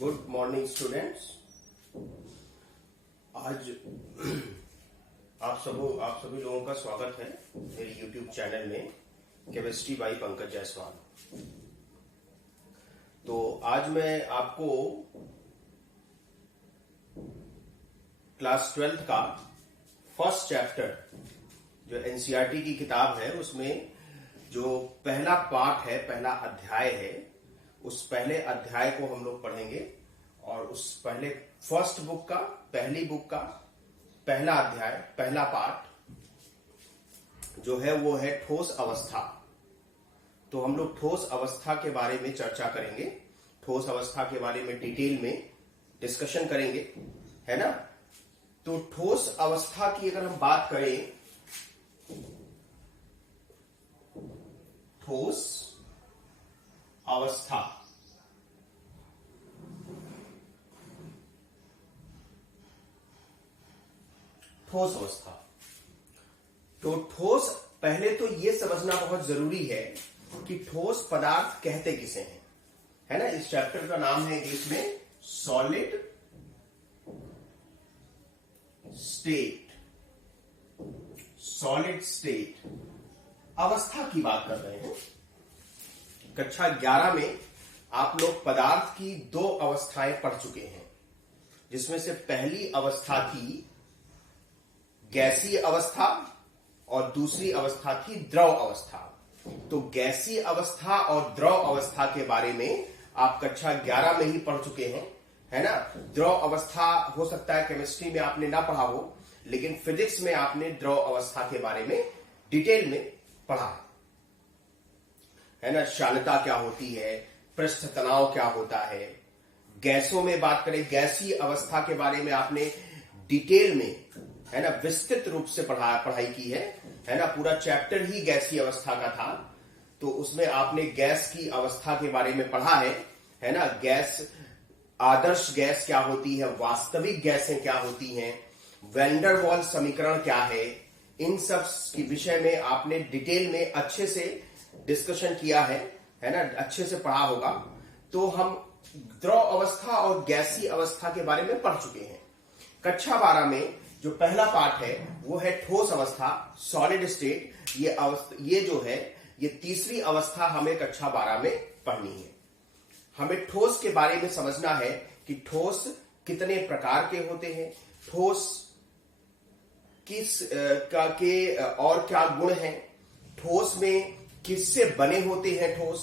Good morning students. आज आप सभी लोगों का स्वागत है मेरे YouTube चैनल में केमिस्ट्री बाय पंकज जायसवाल। तो आज मैं आपको क्लास 12th का फर्स्ट चैप्टर जो एनसीईआरटी की किताब है उसमें जो पहला पार्ट है, पहला अध्याय है, उस पहले अध्याय को हम लोग पढ़ेंगे और उस पहले पहली बुक का पहला अध्याय, पहला पार्ट जो है वो है ठोस अवस्था। तो हम लोग ठोस अवस्था के बारे में चर्चा करेंगे, ठोस अवस्था के बारे में डिटेल में डिस्कशन करेंगे, है ना। तो ठोस अवस्था की अगर हम बात करें, ठोस अवस्था तो ठोस, पहले तो यह समझना बहुत जरूरी है कि ठोस पदार्थ कहते किसे हैं, है ना। इस चैप्टर का नाम है इंग्लिश में सॉलिड स्टेट अवस्था की बात कर रहे हैं। कक्षा 11 में आप लोग पदार्थ की दो अवस्थाएं पढ़ चुके हैं, जिसमें से पहली अवस्था थी गैसीय अवस्था और दूसरी अवस्था थी द्रव अवस्था। तो गैसीय अवस्था और द्रव अवस्था के बारे में आप कक्षा 11 में ही पढ़ चुके हैं, है ना। द्रव अवस्था हो सकता है केमिस्ट्री में आपने ना पढ़ा हो, लेकिन फिजिक्स में आपने द्रव अवस्था के बारे में डिटेल में पढ़ा है ना। क्षालता क्या होती है, पृष्ठ तनाव क्या होता है। गैसों में बात करें, गैसीय अवस्था के बारे में आपने डिटेल में, है ना, विस्तृत रूप से पढ़ाई की है ना। पूरा चैप्टर ही गैसीय अवस्था का था, तो उसमें आपने गैस की अवस्था के बारे में पढ़ा है ना। गैस, आदर्श गैस क्या होती है, वास्तविक गैसें क्या होती हैं, वैन डर वाल समीकरण क्या है, इन सब के विषय में आपने डिटेल में अच्छे से डिस्कशन किया है ना, अच्छे से पढ़ा होगा। तो हम द्रव अवस्था और गैसीय अवस्था के बारे में पढ़ चुके हैं। कक्षा 12 में जो पहला पार्ट है वो है ठोस अवस्था, सॉलिड स्टेट। ये जो है ये तीसरी अवस्था हमें कक्षा 12 में पढ़नी है। हमें ठोस के बारे में समझना है कि ठोस कितने प्रकार के होते हैं, ठोस किस के और क्या गुण हैं, ठोस में किससे बने होते हैं, ठोस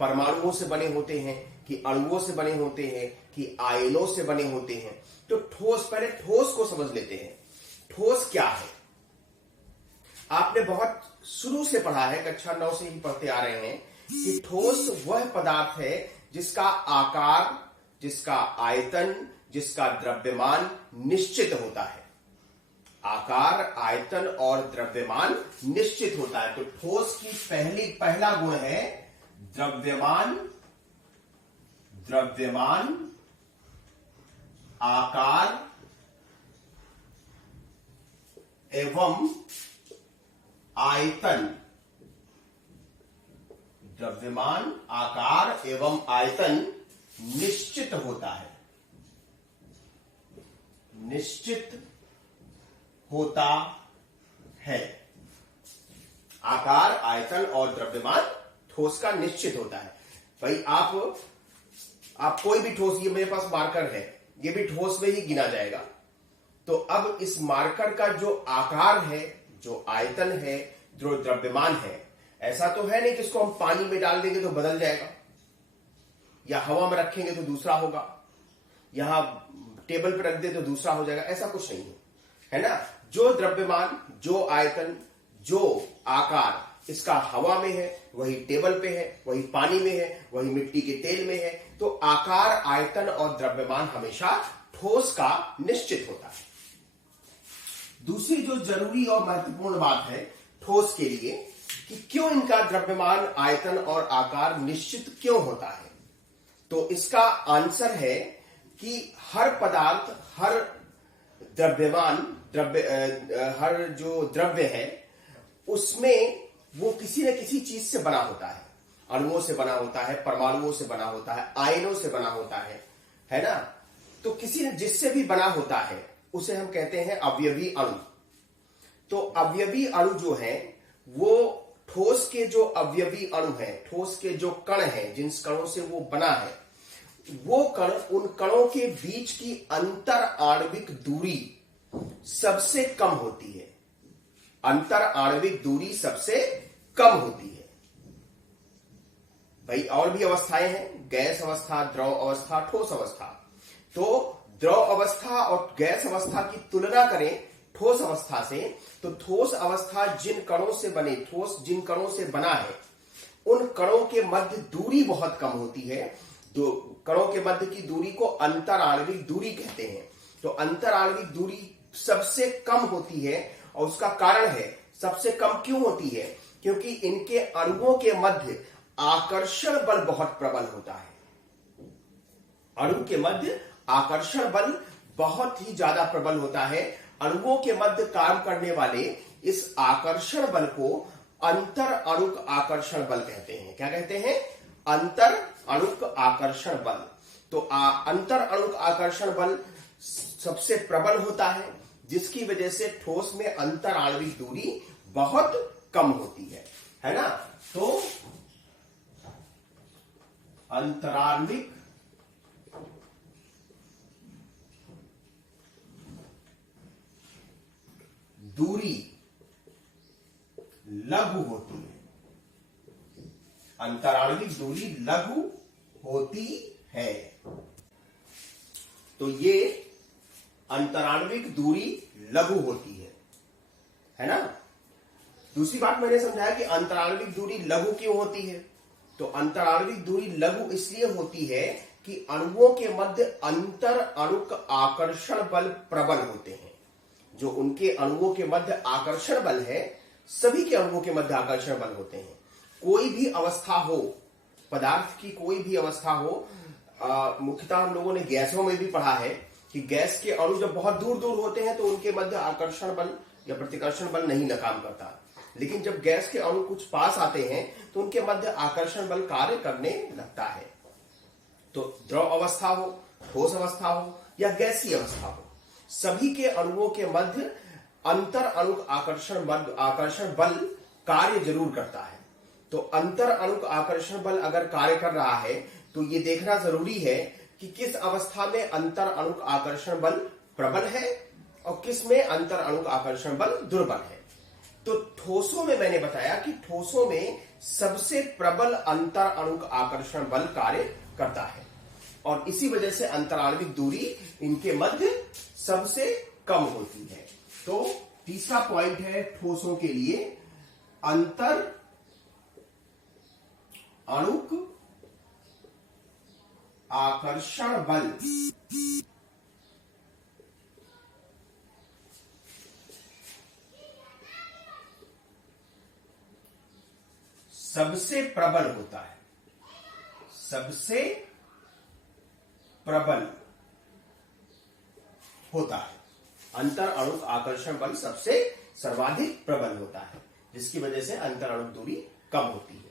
परमाणुओं से बने होते हैं कि अणुओं से बने होते हैं कि आयनों से बने होते हैं। तो ठोस, पहले ठोस को समझ लेते हैं। ठोस क्या है, आपने बहुत शुरू से पढ़ा है, कक्षा 9 से ही पढ़ते आ रहे हैं कि ठोस वह पदार्थ है जिसका आकार, जिसका आयतन, जिसका द्रव्यमान निश्चित होता है। आकार, आयतन और द्रव्यमान निश्चित होता है। तो ठोस की पहला गुण है द्रव्यमान, आकार एवं आयतन। द्रव्यमान, आकार एवं आयतन निश्चित होता है, निश्चित होता है। आकार, आयतन और द्रव्यमान ठोस का निश्चित होता है। भाई आप कोई भी ठोस, ये मेरे पास मार्कर है, ये भी ठोस में ही गिना जाएगा। तो अब इस मार्कर का जो आकार है, जो आयतन है, जो द्रव्यमान है, ऐसा तो है नहीं कि इसको हम पानी में डाल देंगे तो बदल जाएगा, या हवा में रखेंगे तो दूसरा होगा, यहां टेबल पर रख दे तो दूसरा हो जाएगा, ऐसा कुछ नहीं है ना। जो द्रव्यमान, जो आयतन, जो आकार इसका हवा में है, वही टेबल पे है, वही पानी में है, वही मिट्टी के तेल में है। तो आकार, आयतन और द्रव्यमान हमेशा ठोस का निश्चित होता है। दूसरी जो जरूरी और महत्वपूर्ण बात है ठोस के लिए कि क्यों इनका द्रव्यमान, आयतन और आकार निश्चित क्यों होता है, तो इसका आंसर है कि हर पदार्थ, हर द्रव्यमान, हर जो द्रव्य है उसमें वो किसी न किसी चीज से बना होता है। अणुओं से बना होता है, परमाणुओं से बना होता है, आयनों से बना होता है ना। तो किसी ने जिससे भी बना होता है उसे हम कहते हैं अवयवी अणु। तो अवयवी अणु जो है वो ठोस के जो अवयवी अणु है, ठोस के जो कण है, जिन कणों से वो बना है, वो कण, उन कणों के बीच की अंतर आणविक दूरी सबसे कम होती है। अंतर आणविक दूरी सबसे कम होती है। भाई और भी अवस्थाएं हैं, गैस अवस्था, द्रव अवस्था, ठोस अवस्था। तो द्रव अवस्था और गैस अवस्था की तुलना करें ठोस अवस्था से, तो ठोस अवस्था जिन कणों से बने, ठोस जिन कणों से बना है, उन कणों के मध्य दूरी बहुत कम होती है। दो कणों के मध्य की दूरी को अंतर आणविक दूरी कहते हैं। तो अंतर आणविक दूरी सबसे कम होती है और उसका कारण है, सबसे कम क्यों होती है? क्योंकि इनके अणुओं के मध्य आकर्षण बल बहुत प्रबल होता है। अणु के मध्य आकर्षण बल बहुत ही ज्यादा प्रबल होता है। अणुओं के मध्य काम करने वाले इस आकर्षण बल को अंतर अणुक आकर्षण बल कहते हैं। क्या कहते हैं? अंतर अणुक आकर्षण बल। तो अंतर अणुक आकर्षण बल सबसे प्रबल होता है, जिसकी वजह से ठोस में अंतर आणविक दूरी बहुत कम होती है ना। तो अंतराण्विक दूरी लघु होती है। अंतराण्विक दूरी लघु होती है। तो ये अंतराण्विक दूरी लघु होती है ना। दूसरी बात मैंने समझाया कि अंतराण्विक दूरी लघु क्यों होती है। तो अंतराण्विक दूरी लघु इसलिए होती है कि अणुओं के मध्य अंतर अणुक आकर्षण बल प्रबल होते हैं। जो उनके अणुओं के मध्य आकर्षण बल है, सभी के अणुओं के मध्य आकर्षण बल होते हैं। कोई भी अवस्था हो, पदार्थ की कोई भी अवस्था हो, मुख्यतः हम लोगों ने गैसों में भी पढ़ा है कि गैस के अणु जब बहुत दूर दूर होते हैं तो उनके मध्य आकर्षण बल या प्रतिकर्षण बल नहीं काम करता। लेकिन जब गैस के अणु कुछ पास आते हैं तो उनके मध्य आकर्षण बल कार्य करने लगता है। तो द्रव अवस्था हो, ठोस अवस्था हो या गैसीय अवस्था हो, सभी के अणुओं के मध्य अंतर अणुक आकर्षण बल कार्य जरूर करता है। तो अंतर अणुक आकर्षण बल अगर कार्य कर रहा है तो ये देखना जरूरी है कि किस अवस्था में अंतर अणुक आकर्षण बल प्रबल है और किस में अंतर अणुक आकर्षण बल दुर्बल है। तो ठोसों में मैंने बताया कि ठोसों में सबसे प्रबल अंतर अणुक आकर्षण बल कार्य करता है और इसी वजह से अंतराण्विक दूरी इनके मध्य सबसे कम होती है। तो तीसरा पॉइंट है ठोसों के लिए, अंतर अणुक आकर्षण बल सबसे प्रबल होता है। सबसे प्रबल होता है। अंतर अणुक आकर्षण बल सबसे सर्वाधिक प्रबल होता है, जिसकी वजह से अंतर अणुक दूरी कम होती है।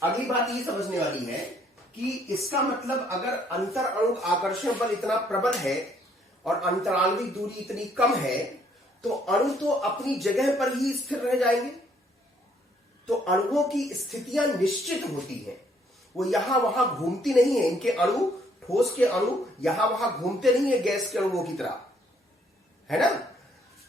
अगली बात ये समझने वाली है कि इसका मतलब अगर अंतर अणुक आकर्षण बल इतना प्रबल है और अंतराण्विक दूरी इतनी कम है तो अणु तो अपनी जगह पर ही स्थिर रह जाएंगे। तो अणुओं की स्थितियां निश्चित होती हैं, वो यहां वहां घूमती नहीं है। इनके अणु, ठोस के अणु यहां वहां घूमते नहीं है गैस के अणुओं की तरह, है ना।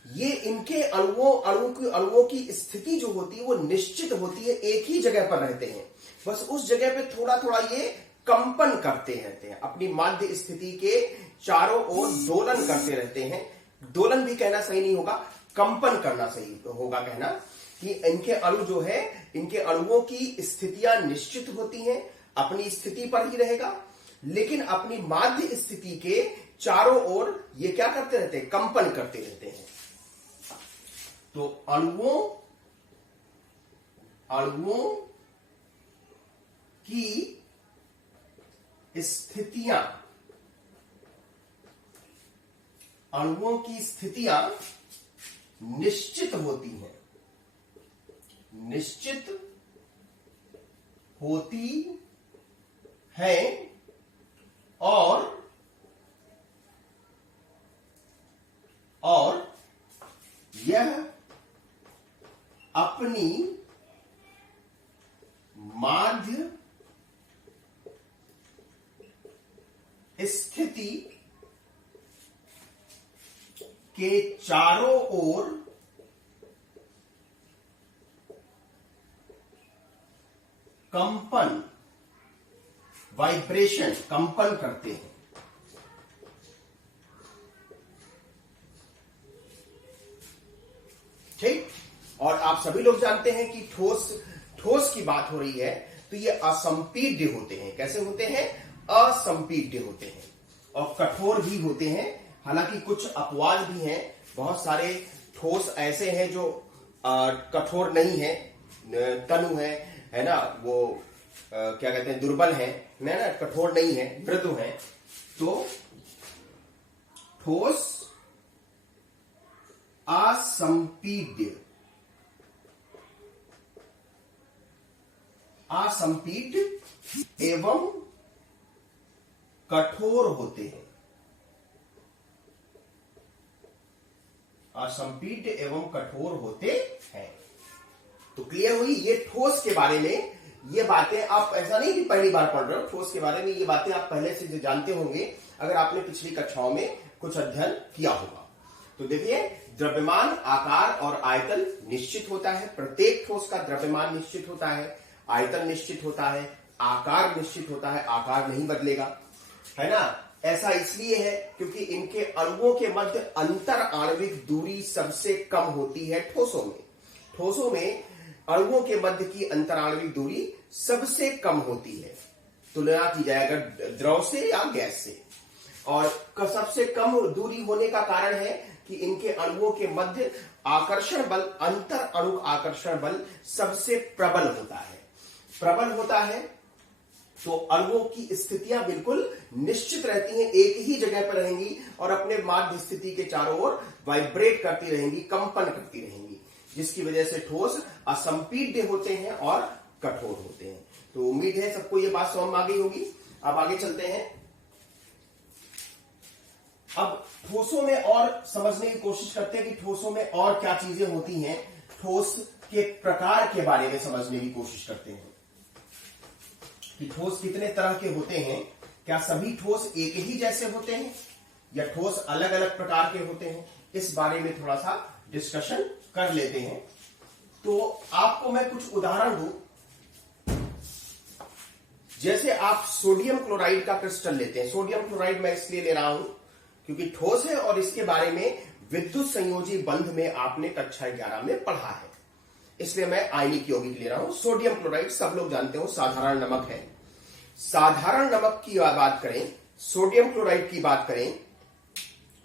ये इनके अणुओं की स्थिति जो होती है वो निश्चित होती है, एक ही जगह पर रहते हैं। बस उस जगह पे थोड़ा थोड़ा ये कंपन करते रहते हैं, अपनी माध्य स्थिति के चारों ओर दोलन करते रहते हैं। दोलन भी कहना सही नहीं होगा, कंपन करना सही होगा कहना, कि इनके अणु जो है, इनके अणुओं की स्थितियां निश्चित होती हैं, अपनी स्थिति पर ही रहेगा, लेकिन अपनी माध्य स्थिति के चारों ओर ये क्या करते रहते हैं? कंपन करते रहते हैं। तो अणुओं की स्थितियां निश्चित होती हैं, निश्चित होती है और यह अपनी माध्य स्थिति के चारों ओर कंपन, वाइब्रेशन, कंपन करते हैं। ठीक। और आप सभी लोग जानते हैं कि ठोस की बात हो रही है तो ये असंपीड्य होते हैं। कैसे होते हैं? असंपीड्य होते हैं और कठोर भी होते हैं। हालांकि कुछ अपवाद भी हैं, बहुत सारे ठोस ऐसे हैं जो कठोर नहीं है, तनु है ना, वो क्या कहते हैं, दुर्बल है ना, कठोर नहीं है, मृदु है। तो ठोस असंपीड्य एवं कठोर होते हैं। असंपीड्य एवं कठोर होते हैं। तो क्लियर हुई ये ठोस के बारे में। ये बातें आप ऐसा नहीं कि पहली बार पढ़ रहे हो, ठोस के बारे में ये बातें आप पहले से जानते होंगे अगर आपने पिछली कक्षाओं में कुछ अध्ययन किया होगा। तो देखिए, द्रव्यमान, आकार और आयतन निश्चित होता है। प्रत्येक ठोस का द्रव्यमान निश्चित होता है, आयतन निश्चित होता है, आकार निश्चित होता है, आकार नहीं बदलेगा, है ना। ऐसा इसलिए है क्योंकि इनके अणुओं के मध्य अंतर आणविक दूरी सबसे कम होती है ठोसों में। ठोसों में अणुओं के मध्य की अंतर आणविक दूरी सबसे कम होती है, तुलना की जाए अगर द्रव से या गैस से। और सबसे कम दूरी होने का कारण है कि इनके अणुओं के मध्य आकर्षण बल, अंतर अणु आकर्षण बल सबसे प्रबल होता है। प्रबल होता है तो अणुओं की स्थितियां बिल्कुल निश्चित रहती हैं, एक ही जगह पर रहेंगी और अपने माध्य स्थिति के चारों ओर वाइब्रेट करती रहेंगी, कंपन करती रहेंगी, जिसकी वजह से ठोस असंपीड्य होते हैं और कठोर होते हैं। तो उम्मीद है सबको ये बात समझ में आ गई होगी। अब आगे चलते हैं। अब ठोसों में और समझने की कोशिश करते हैं कि ठोसों में और क्या चीजें होती हैं। ठोस के प्रकार के बारे में समझने की कोशिश करते हैं कि ठोस कितने तरह के होते हैं। क्या सभी ठोस एक ही जैसे होते हैं या ठोस अलग अलग प्रकार के होते हैं, इस बारे में थोड़ा सा डिस्कशन कर लेते हैं। तो आपको मैं कुछ उदाहरण दूं। जैसे आप सोडियम क्लोराइड का क्रिस्टल लेते हैं। सोडियम क्लोराइड मैं इसलिए ले रहा हूं क्योंकि ठोस है और इसके बारे में विद्युत संयोजी बंध में आपने कक्षा 11 में पढ़ा है, इसलिए मैं आयनिक यौगिक ले रहा हूं। सोडियम क्लोराइड सब लोग जानते हो साधारण नमक है। साधारण नमक की बात करें, सोडियम क्लोराइड की बात करें,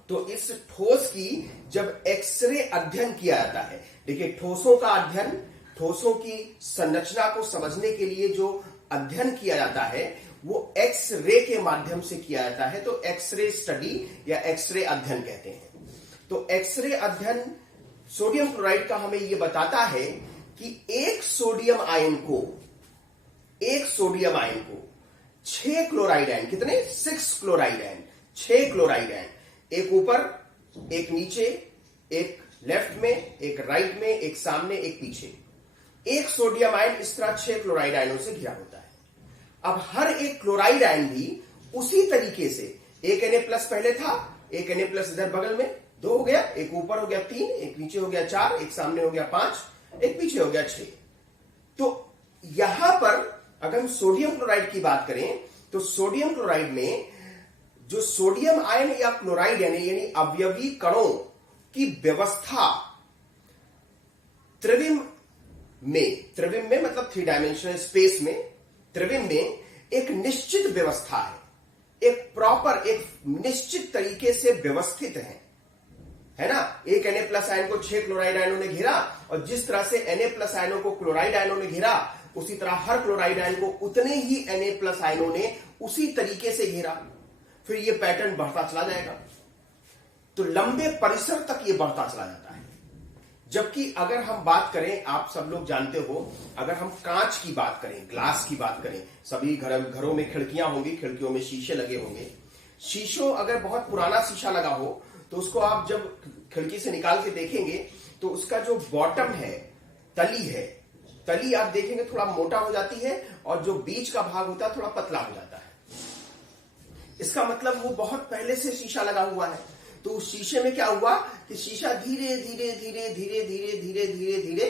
तो इस ठोस की जब एक्सरे अध्ययन किया जाता है, देखिए ठोसों का अध्ययन, ठोसों की संरचना को समझने के लिए जो अध्ययन किया जाता है वो एक्स-रे के माध्यम से किया जाता है। तो एक्सरे स्टडी या एक्सरे अध्ययन कहते हैं। तो एक्सरे अध्ययन सोडियम क्लोराइड का हमें यह बताता है कि एक सोडियम आयन को 6 क्लोराइड आयन, कितने? 6 क्लोराइड आयन, 6 क्लोराइड आयन, एक ऊपर, एक नीचे, एक लेफ्ट में, एक राइट में, एक सामने, एक पीछे। एक सोडियम आयन इस तरह 6 क्लोराइड आयनों से घिरा होता है। अब हर एक क्लोराइड आयन भी उसी तरीके से, एक Na+ पहले था, एक Na+ इधर बगल में 2 हो गया, एक ऊपर हो गया 3, एक नीचे हो गया 4, एक सामने हो गया 5, एक पीछे हो गया 6। तो यहां पर अगर हम सोडियम क्लोराइड की बात करें तो सोडियम क्लोराइड में जो सोडियम आयन या क्लोराइड यानी अवयवी कणों की व्यवस्था त्रिविम में मतलब 3 डायमेंशनल स्पेस में, त्रिविम में एक निश्चित व्यवस्था है, एक प्रॉपर, एक निश्चित तरीके से व्यवस्थित है ना। एक Na+ आयन को 6 क्लोराइड आयनों ने घेरा और जिस तरह से Na+ आयनों को क्लोराइड आयनों ने घेरा उसी तरह हर क्लोराइड आयन को उतने ही Na+ आयनों ने उसी तरीके से घेरा। फिर ये पैटर्न बढ़ता चला जाएगा, तो लंबे परिसर तक ये बढ़ता चला जाता है। जबकि अगर हम बात करें, आप सब लोग जानते हो, अगर हम कांच की बात करें, ग्लास की बात करें, सभी घरों में खिड़कियां होंगी, खिड़कियों में शीशे लगे होंगे। शीशों अगर बहुत पुराना शीशा लगा हो तो उसको आप जब खिड़की से निकाल के देखेंगे तो उसका जो बॉटम है, तली आप देखेंगे थोड़ा मोटा हो जाती है और जो बीच का भाग होता है थोड़ा पतला हो जाता है। इसका मतलब वो बहुत पहले से शीशा लगा हुआ है। तो उस शीशे में क्या हुआ कि शीशा धीरे धीरे धीरे धीरे धीरे धीरे धीरे धीरे,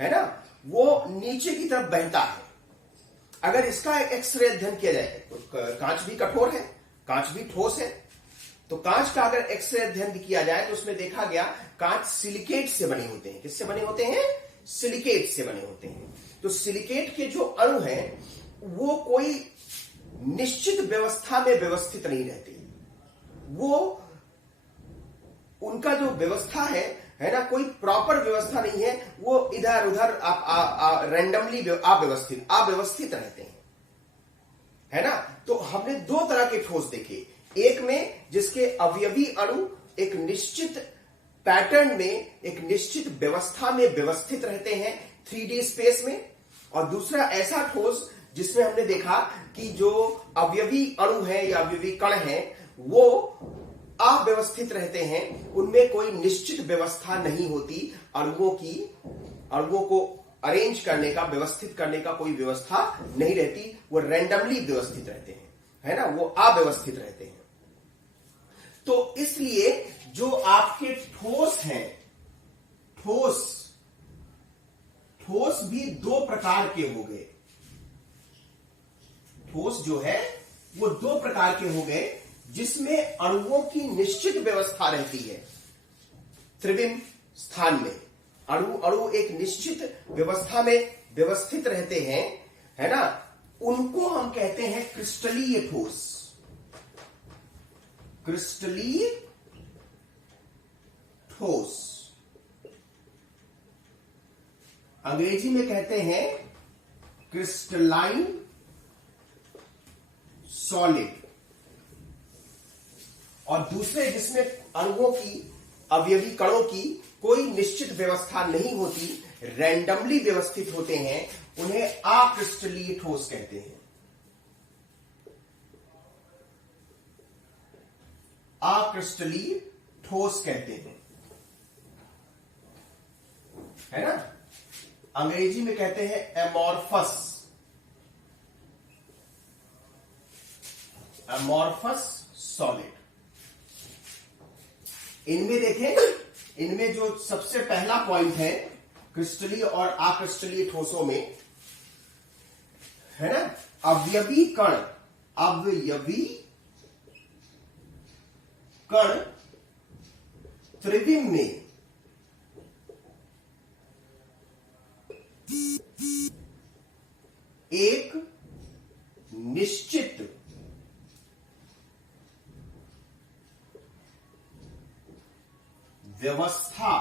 है ना, वो नीचे की तरफ बहता है। अगर इसका एक्सरे अध्ययन किया जाए तो कांच भी कठोर है, कांच भी ठोस है, तो कांच का अगर एक्सरे अध्ययन किया जाए तो उसमें देखा गया कांच सिलिकेट से बने होते हैं। किससे बने होते हैं? सिलिकेट से बने होते हैं। तो सिलिकेट के जो अणु हैं वो कोई निश्चित व्यवस्था में व्यवस्थित नहीं रहते। वो उनका जो व्यवस्था है ना, कोई प्रॉपर व्यवस्था नहीं है। वो इधर उधर रैंडमली अव्यवस्थित रहते हैं, है ना। तो हमने दो तरह के ठोस देखे, एक में जिसके अवयवी अणु एक निश्चित पैटर्न में, एक निश्चित व्यवस्था में व्यवस्थित रहते हैं 3D स्पेस में, और दूसरा ऐसा ठोस जिसमें हमने देखा कि जो अवयवी अणु है या अवयवी कण है वो अव्यवस्थित रहते हैं, उनमें कोई निश्चित व्यवस्था नहीं होती। अणुओं को अरेंज करने का, व्यवस्थित करने का कोई व्यवस्था नहीं रहती। वो रैंडमली व्यवस्थित रहते हैं, है ना, वो अव्यवस्थित रहते हैं। तो इसलिए जो आपके ठोस हैं, ठोस भी दो प्रकार के हो गए। ठोस जो है वो दो प्रकार के हो गए, जिसमें अणुओं की निश्चित व्यवस्था रहती है। त्रिविम स्थान में अणु एक निश्चित व्यवस्था में व्यवस्थित रहते हैं, है ना। उनको हम कहते हैं क्रिस्टलीय ठोस। क्रिस्टलीय ठोस अंग्रेजी में कहते हैं क्रिस्टलाइन सॉलिड। और दूसरे जिसमें अणुओं की, अवयवी कणों की कोई निश्चित व्यवस्था नहीं होती, रैंडमली व्यवस्थित होते हैं, उन्हें अक्रिस्टलीय ठोस कहते हैं। अक्रिस्टलीय ठोस कहते हैं, है ना। अंग्रेजी में कहते हैं एमॉर्फस सॉलिड। इनमें देखें, इनमें जो सबसे पहला पॉइंट है क्रिस्टलीय और अक्रिस्टलीय ठोसों में, है ना, अवयवी कण त्रिविम में एक निश्चित व्यवस्था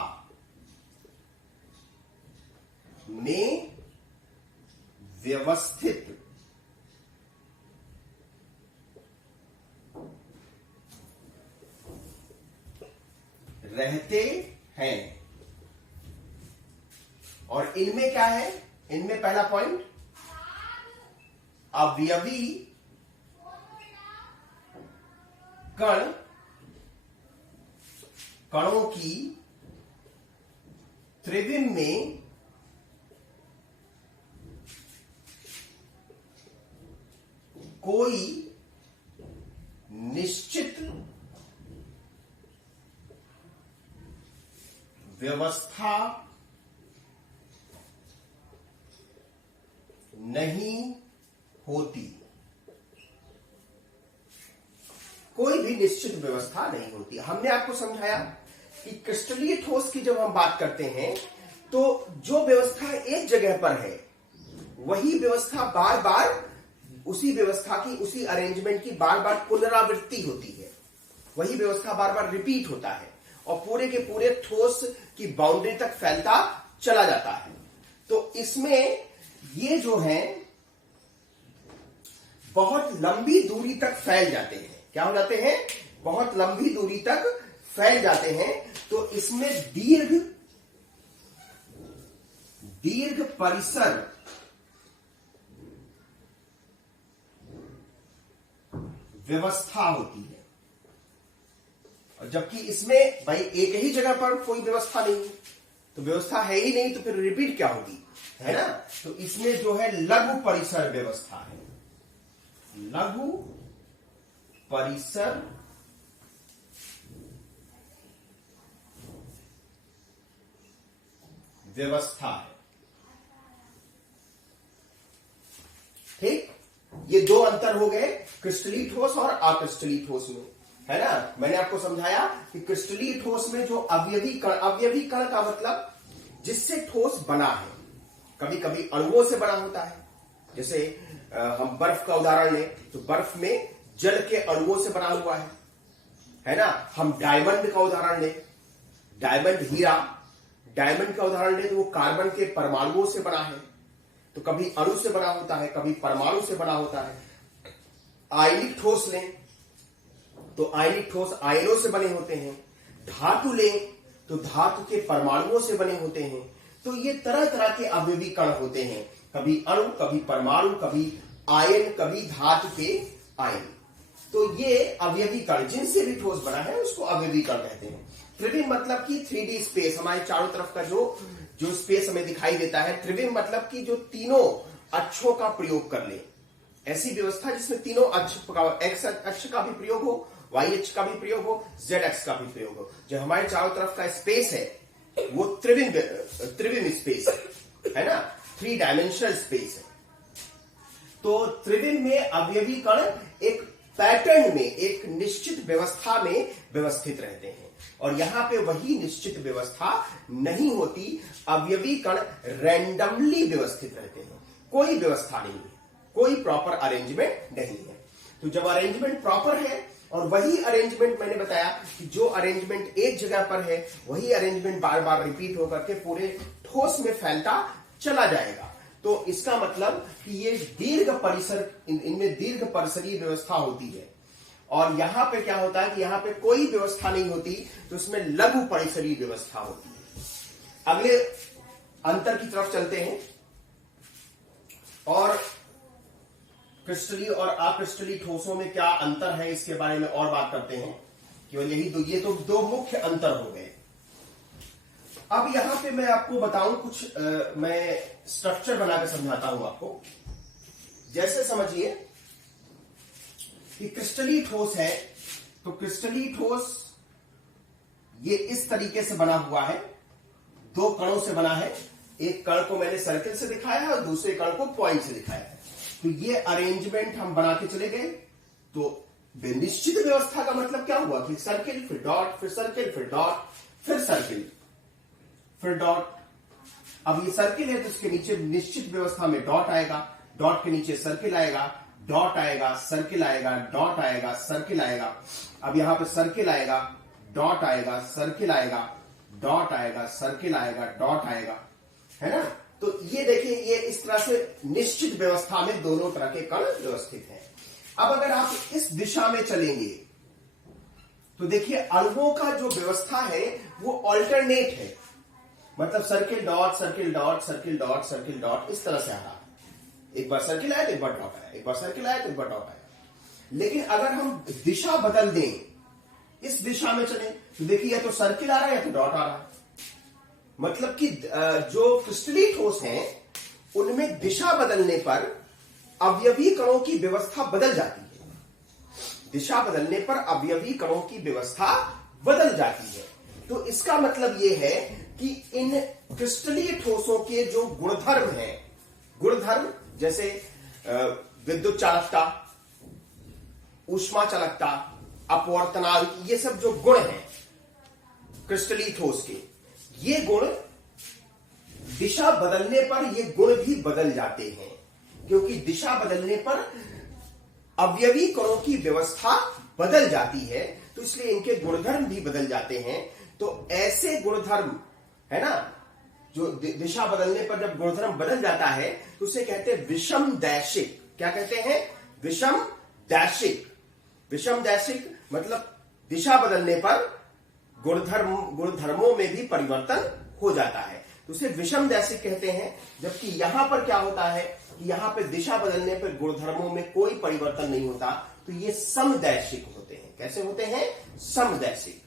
में व्यवस्थित रहते हैं। और इनमें क्या है? इनमें पहला पॉइंट, अवयवी कणों की त्रिविम में कोई निश्चित व्यवस्था नहीं होती। कोई भी निश्चित व्यवस्था नहीं होती। हमने आपको समझाया कि क्रिस्टलीय ठोस की जब हम बात करते हैं तो जो व्यवस्था एक जगह पर है वही व्यवस्था बार बार, उसी व्यवस्था की, उसी अरेंजमेंट की बार बार पुनरावृत्ति होती है। वही व्यवस्था बार बार रिपीट होता है और पूरे के पूरे ठोस की बाउंड्री तक फैलता चला जाता है। तो इसमें ये जो है बहुत लंबी दूरी तक फैल जाते हैं। क्या हो जाते हैं? बहुत लंबी दूरी तक फैल जाते हैं। तो इसमें दीर्घ दीर्घ परिसर व्यवस्था होती है। और जबकि इसमें भाई एक ही जगह पर कोई व्यवस्था नहीं है, तो व्यवस्था है ही नहीं, तो फिर रिपीट क्या होगी, है ना। तो इसमें जो है लघु परिसर व्यवस्था है, लघु परिसर व्यवस्था है। ठीक, ये दो अंतर हो गए क्रिस्टलीय ठोस और अक्रिस्टलीय ठोस में, है ना। मैंने आपको समझाया कि क्रिस्टलीय ठोस में जो अवयवी कण का मतलब जिससे ठोस बना है, कभी कभी अणुओं से बना होता है। जैसे हम बर्फ का उदाहरण लें तो बर्फ में जल के अणुओं से बना हुआ है ना। हम डायमंड का उदाहरण लें, डायमंड हीरा, डायमंड का उदाहरण लें तो वो कार्बन के परमाणुओं से बना है, तो कभी अणु से बना होता है, कभी परमाणु से बना होता है। आयनिक ठोस लें तो आयनिक ठोस आयनों से बने होते हैं। धातु लें तो धातु के परमाणुओं से बने होते हैं। तो ये तरह तरह के अवयवी कण होते हैं, कभी अणु, कभी परमाणु, कभी आयन, कभी धातु के आयन। तो ये अवयवी कण जिनसे भी ठोस बना है उसको अवयवी कण कहते हैं। त्रिविम मतलब कि 3D स्पेस, हमारे चारों तरफ का जो स्पेस हमें दिखाई देता है। त्रिविम मतलब कि जो तीनों अक्षों का प्रयोग कर ले, ऐसी व्यवस्था जिसमें तीनों अक्ष, एक्स अक्ष का भी प्रयोग हो, वाई अक्ष का भी प्रयोग हो, जेड अक्ष का भी प्रयोग हो। जो हमारे चारों तरफ का स्पेस है वो त्रिविम स्पेस है ना, 3 डायमेंशनल स्पेस है। तो त्रिविम में अवयवी कण एक पैटर्न में, एक निश्चित व्यवस्था में व्यवस्थित रहते हैं। और यहां पे वही निश्चित व्यवस्था नहीं होती, अवयवी कण रैंडमली व्यवस्थित रहते हैं, कोई व्यवस्था नहीं है, कोई प्रॉपर अरेंजमेंट नहीं है। तो जब अरेंजमेंट प्रॉपर है, और वही अरेंजमेंट मैंने बताया कि जो अरेंजमेंट एक जगह पर है वही अरेंजमेंट बार बार रिपीट होकर के पूरे ठोस में फैलता चला जाएगा, तो इसका मतलब कि ये दीर्घ परिसर, इनमें दीर्घ परिसरीय व्यवस्था होती है। और यहां पे क्या होता है कि यहां पे कोई व्यवस्था नहीं होती, तो इसमें लघु परिसरीय व्यवस्था होती है। अगले अंतर की तरफ चलते हैं और क्रिस्टलीय और अक्रिस्टलीय ठोसों में क्या अंतर है इसके बारे में और बात करते हैं। केवल ये तो दो मुख्य अंतर हो गए। अब यहां पे मैं आपको बताऊं कुछ, मैं स्ट्रक्चर बनाकर समझाता हूं आपको। जैसे समझिए कि क्रिस्टलीय ठोस है, तो क्रिस्टलीय ठोस ये इस तरीके से बना हुआ है, दो कणों से बना है। एक कण को मैंने सर्किल से दिखाया है और दूसरे कण को पॉइंट से दिखाया है। तो ये अरेंजमेंट हम बना के चले गए। तो निश्चित व्यवस्था का मतलब क्या हुआ कि सर्किल, फिर डॉट, फिर सर्किल, फिर डॉट, फिर सर्किल, फिर डॉट। अब ये सर्किल है तो इसके नीचे निश्चित व्यवस्था में डॉट आएगा, डॉट के नीचे सर्किल आएगा, डॉट आएगा, सर्किल आएगा, डॉट आएगा, सर्किल आएगा। अब यहां पे सर्किल आएगा, डॉट आएगा, सर्किल आएगा, डॉट आएगा, सर्किल आएगा, डॉट आएगा, है ना। तो ये देखिए, ये इस तरह से निश्चित व्यवस्था में दोनों तरह के कण व्यवस्थित हैं। अब अगर आप इस दिशा में चलेंगे तो देखिए अणुओं का जो व्यवस्था है वो ऑल्टरनेट है, मतलब circle dot, circle dot, circle dot, circle dot, इस तरह से आ रहा है। एक बार सर्किल आया तो एक बार डॉट आया, एक बार सर्किल आया तो एक बार डॉट आया। लेकिन अगर हम दिशा बदल दें, इस दिशा में चलें तो देखिए या तो सर्किल आ रहा है या तो डॉट आ रहा है। मतलब कि जो क्रिस्टलीय ठोस हैं उनमें दिशा बदलने पर अवयवी कणों की व्यवस्था बदल जाती है। दिशा बदलने पर अवयवी कणों की व्यवस्था बदल जाती है। तो इसका मतलब यह है कि इन क्रिस्टलीय ठोसों के जो गुणधर्म हैं, गुणधर्म जैसे विद्युत चालकता, ऊष्मा चालकता, अपवर्तनांक, ये सब जो गुण हैं क्रिस्टलीय ठोस के, ये गुण दिशा बदलने पर ये गुण भी बदल जाते हैं, क्योंकि दिशा बदलने पर अवयवी कणों की व्यवस्था बदल जाती है, तो इसलिए इनके गुणधर्म भी बदल जाते हैं। तो ऐसे गुणधर्म, है ना, जो दिशा बदलने पर जब गुणधर्म बदल जाता है तो उसे कहते हैं विषम दैशिक। क्या कहते हैं? विषम दैशिक। विषम दैशिक मतलब दिशा बदलने पर गुणधर्मों में भी परिवर्तन हो जाता है। तो उसे विषम दैशिक कहते हैं। जबकि यहां पर क्या होता है कि यहां पे दिशा बदलने पर गुणधर्मों में कोई परिवर्तन नहीं होता, तो ये समदैशिक होते हैं। कैसे होते हैं? समदैशिक।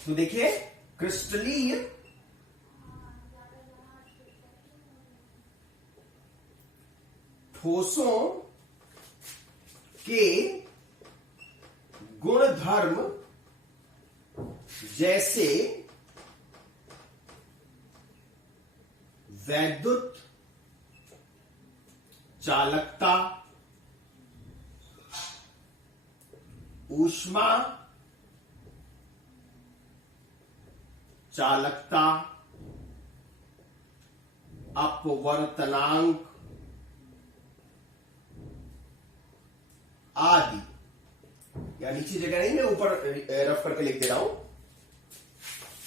तो देखिए, क्रिस्टलीय ठोसों के गुणधर्म जैसे वैद्युत चालकता, ऊष्मा चालकता, अपवर्तनांक आदि, या नीचे जगह नहीं, मैं ऊपर रफ करके लिख दे रहा हूं।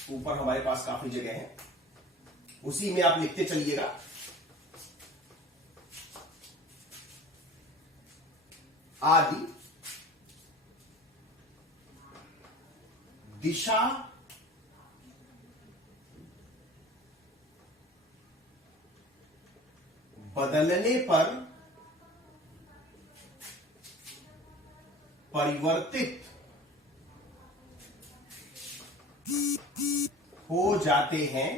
ऊपर हमारे पास काफी जगह है, उसी में आप लिखते चलिएगा। आदि दिशा बदलने पर परिवर्तित हो जाते हैं,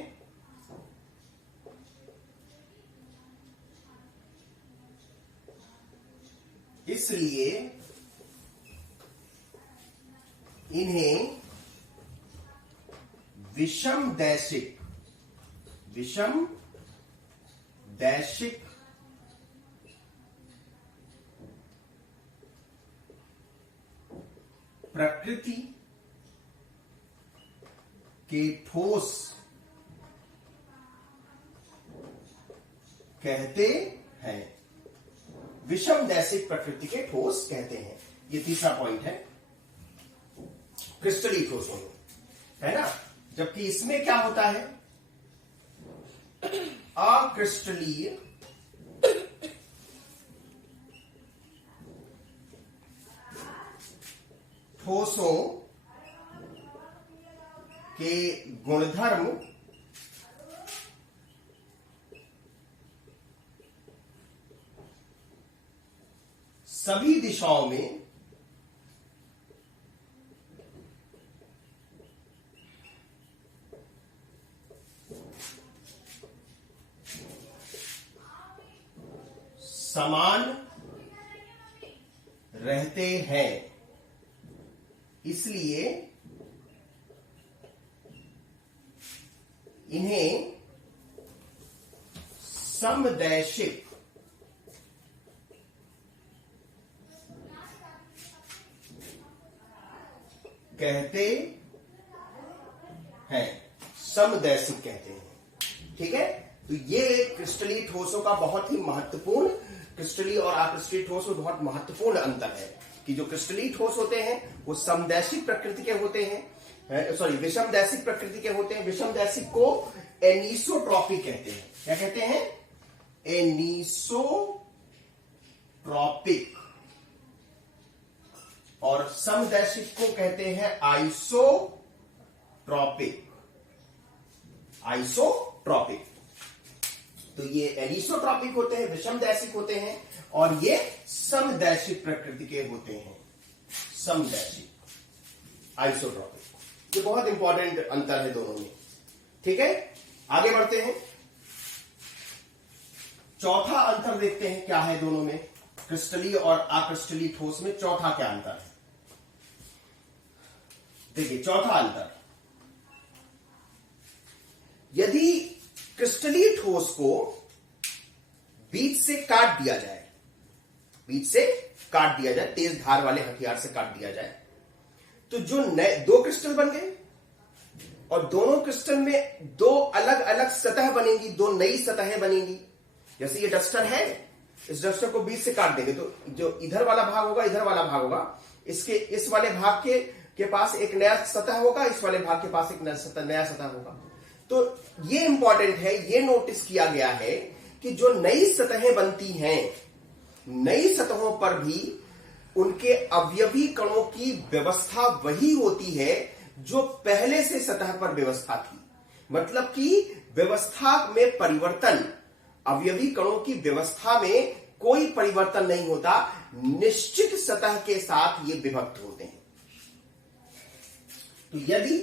इसलिए इन्हें विषम दैशिक प्रकृति के ठोस कहते हैं। विषम दैशिक प्रकृति के ठोस कहते हैं। ये तीसरा पॉइंट है, क्रिस्टलीय ठोसों में, है ना। जबकि इसमें क्या होता है? अक्रिस्टलीय ठोसों के गुणधर्म सभी दिशाओं में समान रहते हैं, इसलिए इन्हें समदैशिक कहते हैं। समदैशिक कहते हैं, ठीक है। तो ये क्रिस्टलीय ठोसों का बहुत ही महत्वपूर्ण, क्रिस्टलीय और अक्रिस्टलीय ठोस में बहुत महत्वपूर्ण अंतर है कि जो क्रिस्टलीय ठोस होते हैं वो समदैशिक प्रकृति के होते हैं, सॉरी विषम दैशिक प्रकृति के होते हैं। विषम दैशिक को एनीसोट्रॉपिक कहते हैं। क्या कहते हैं? एनीसोट्रॉपिक। और समदैशिक को कहते हैं आइसोट्रॉपिक। आइसोट्रॉपिक। तो ये एनीसोट्रॉपिक होते हैं, विषम दैशिक होते हैं, और ये समदैशिक प्रकृति के होते हैं। समदैशिक, आइसोट्रॉपिक। ये बहुत इंपॉर्टेंट अंतर है दोनों में, ठीक है। आगे बढ़ते हैं, चौथा अंतर देखते हैं क्या है दोनों में, क्रिस्टलीय और अक्रिस्टलीय ठोस में चौथा क्या अंतर है। देखिए चौथा अंतर, यदि क्रिस्टलीय ठोस को बीच से काट दिया जाए, बीच से काट दिया जाए, तेज धार वाले हथियार से काट दिया जाए, तो जो नए दो क्रिस्टल बन गए और दोनों क्रिस्टल में दो अलग अलग सतह बनेंगी, दो नई सतहें बनेंगी। जैसे ये डस्टर है, इस डस्टर को बीच से काट देंगे तो जो इधर वाला भाग होगा, इधर वाला भाग होगा, इसके इस वाले भाग के पास एक नया सतह होगा, इस वाले भाग के पास एक नया सतह होगा। तो ये इंपॉर्टेंट है, ये नोटिस किया गया है कि जो नई सतहें बनती हैं, नई सतहों पर भी उनके अवयवी कणों की व्यवस्था वही होती है जो पहले से सतह पर व्यवस्था थी। मतलब कि व्यवस्था में परिवर्तन, अवयवी कणों की व्यवस्था में कोई परिवर्तन नहीं होता, निश्चित सतह के साथ ये विभक्त होते हैं। तो यदि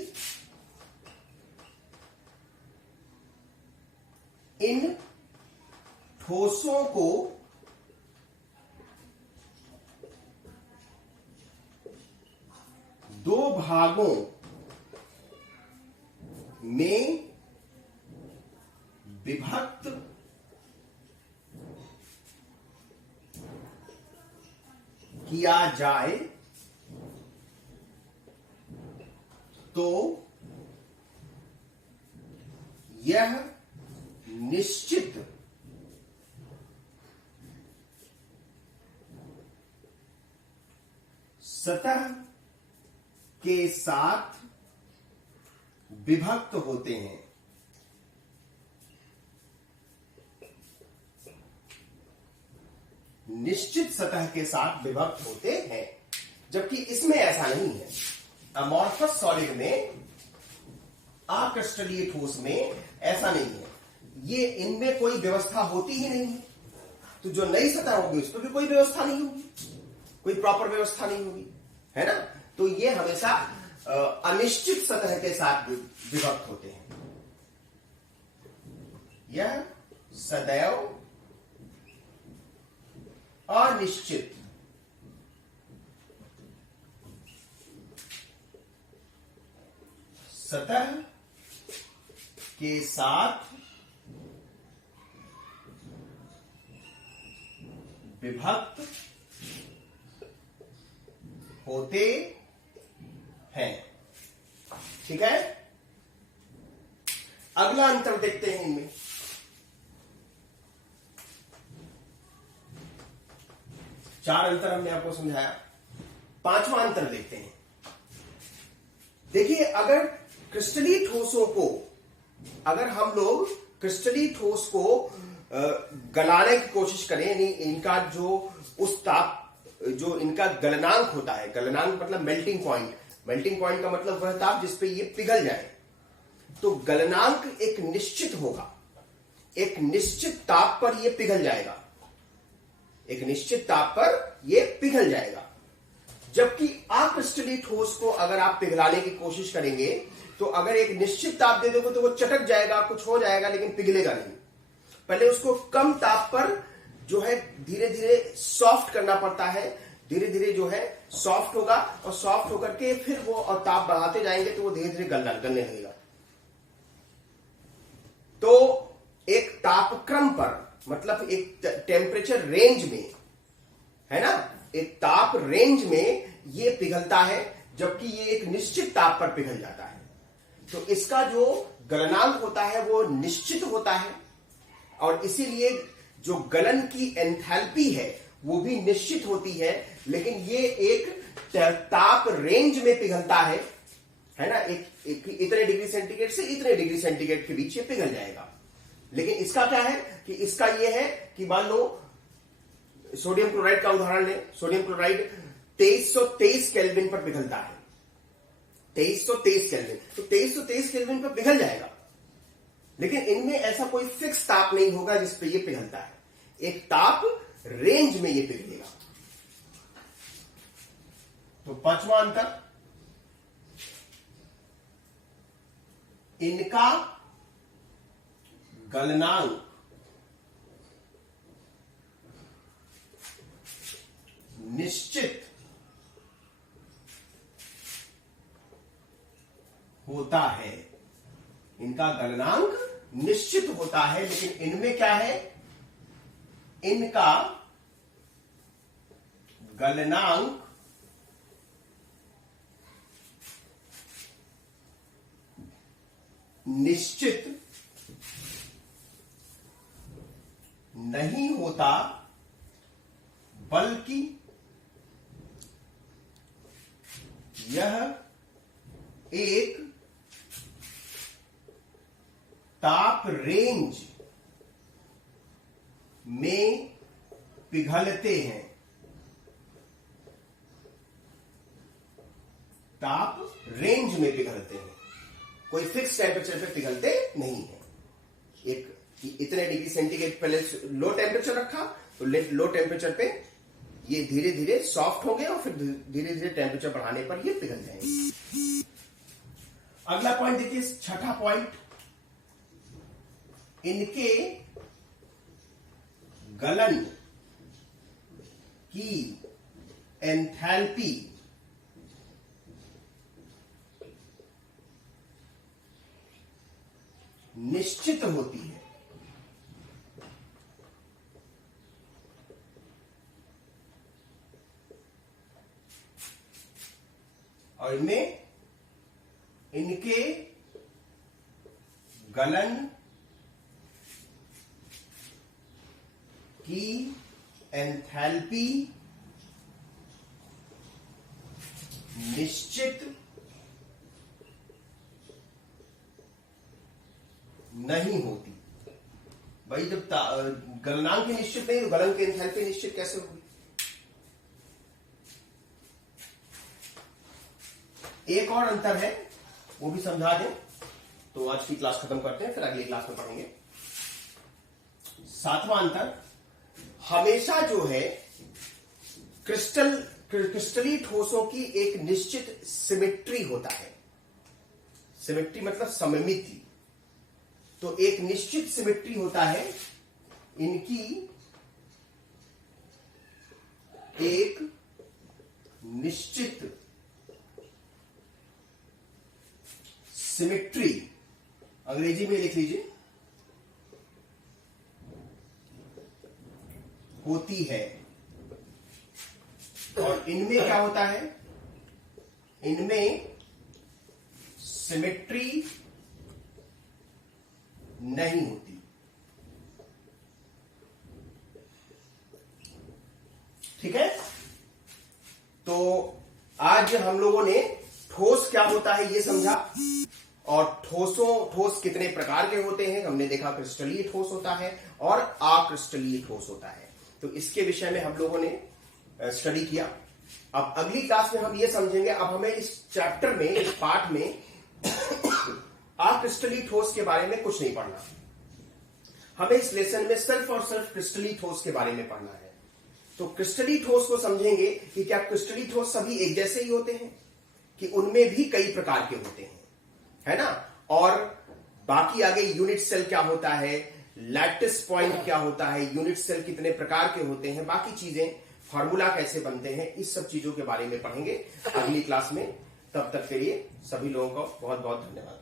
इन ठोसों को दो भागों में विभक्त किया जाए तो यह निश्चित सतह के साथ विभक्त होते हैं। निश्चित सतह के साथ विभक्त होते हैं, जबकि इसमें ऐसा नहीं है। अमॉर्फस सॉलिड में, अक्रिस्टलीय ठोस में ऐसा नहीं है। ये इनमें कोई व्यवस्था होती ही नहीं है, तो जो नई सतह होगी उस पर भी कोई व्यवस्था नहीं होगी, कोई प्रॉपर व्यवस्था नहीं होगी, है ना। तो ये हमेशा अनिश्चित सतह के साथ विभक्त होते हैं। यह सदैव अनिश्चित सतह के साथ विभक्त होते हैं। ठीक है, अगला अंतर देखते हैं इनमें। चार अंतर हमने आपको समझाया, पांचवा अंतर देखते हैं। देखिए, अगर क्रिस्टलीय ठोसों को, अगर हम लोग क्रिस्टलीय ठोस को गलाने की कोशिश करें, यानी इनका जो उस ताप, जो इनका गलनांक होता है, गलनांक मतलब मेल्टिंग पॉइंट, मेल्टिंग पॉइंट का मतलब वह ताप जिस पे ये पिघल जाए, तो गलनांक एक निश्चित होगा, एक निश्चित ताप पर यह पिघल जाएगा, एक निश्चित ताप पर यह पिघल जाएगा। जबकि अक्रिस्टलीय ठोस को अगर आप पिघलाने की कोशिश करेंगे तो अगर एक निश्चित ताप दे दोगे तो वो चटक जाएगा, कुछ हो जाएगा, लेकिन पिघलेगा नहीं। पहले उसको कम ताप पर जो है धीरे धीरे सॉफ्ट करना पड़ता है, धीरे धीरे जो है सॉफ्ट होगा, और सॉफ्ट होकर के फिर वो और ताप बढ़ाते जाएंगे तो वो धीरे धीरे गलने लगेगा। तो एक तापक्रम पर, मतलब एक टेम्परेचर रेंज में, है ना, एक ताप रेंज में ये पिघलता है, जबकि ये एक निश्चित ताप पर पिघल जाता है। तो इसका जो गलनांक होता है वो निश्चित होता है, और इसीलिए जो गलन की एंथैल्पी है वो भी निश्चित होती है, लेकिन ये एक ताप रेंज में पिघलता है ना, एक इतने डिग्री सेंटीग्रेड से इतने डिग्री सेंटीग्रेड के बीच ये पिघल जाएगा। लेकिन इसका क्या है कि इसका ये है कि मान लो सोडियम क्लोराइड का उदाहरण लें, सोडियम क्लोराइड 2323 केल्विन पर पिघलता है, 2323 केल्विन, तो 2323 केल्विन पर पिघल जाएगा। लेकिन इनमें ऐसा कोई फिक्स ताप नहीं होगा जिस पे ये पिघलता है, एक ताप रेंज में ये पिघलेगा। तो पांचवा अंतर, इनका गलनांक निश्चित होता है, इनका गलनांक निश्चित होता है, लेकिन इनमें क्या है, इनका गलनांक निश्चित नहीं होता, बल्कि यह एक ताप रेंज में पिघलते हैं, ताप रेंज में पिघलते हैं। कोई फिक्स टेम्परेचर पे पिघलते नहीं है। एक इतने डिग्री सेंटीग्रेड पहले लो टेम्परेचर रखा, तो लो टेम्परेचर पे ये धीरे धीरे सॉफ्ट होंगे और फिर धीरे धीरे टेम्परेचर बढ़ाने पर ये पिघल जाएंगे। अगला पॉइंट देखिए, छठा पॉइंट, इनके गलन की एंथैल्पी निश्चित होती है। और इनमें इनके गलन की एंथैल्पी निश्चित नहीं होती। भाई जब गलनांक की निश्चित नहीं तो गलन की एंथैल्पी निश्चित कैसे होगी? एक और अंतर है, वो भी समझा दें तो आज की क्लास खत्म करते हैं, फिर अगली क्लास में पढ़ेंगे। सातवां अंतर, हमेशा जो है क्रिस्टली ठोसों की एक निश्चित सिमेट्री होता है। सिमेट्री मतलब सममिति। तो एक निश्चित सिमेट्री होता है, इनकी एक निश्चित सिमेट्री, अंग्रेजी में लिख लीजिए, होती है। और इनमें क्या होता है? इनमें सिमेट्री नहीं होती। ठीक है, तो आज हम लोगों ने ठोस क्या होता है ये समझा, और ठोस कितने प्रकार के होते हैं हमने देखा। क्रिस्टलीय ठोस होता है और अक्रिस्टलीय ठोस होता है। तो इसके विषय में हम लोगों ने स्टडी किया। अब अगली क्लास में हम ये समझेंगे, अब हमें इस चैप्टर में, इस पार्ट में अक्रिस्टलीय ठोस के बारे में कुछ नहीं पढ़ना। हमें इस लेसन में सिर्फ और सिर्फ क्रिस्टलीय ठोस के बारे में पढ़ना है। तो क्रिस्टलीय ठोस को समझेंगे कि क्या क्रिस्टलीय ठोस सभी एक जैसे ही होते हैं, कि उनमें भी कई प्रकार के होते हैं, है ना। और बाकी आगे यूनिट सेल क्या होता है, लैटिस पॉइंट क्या होता है, यूनिट सेल कितने प्रकार के होते हैं, बाकी चीजें, फार्मूला कैसे बनते हैं, इस सब चीजों के बारे में पढ़ेंगे अगली क्लास में। तब तक के लिए सभी लोगों को बहुत बहुत धन्यवाद।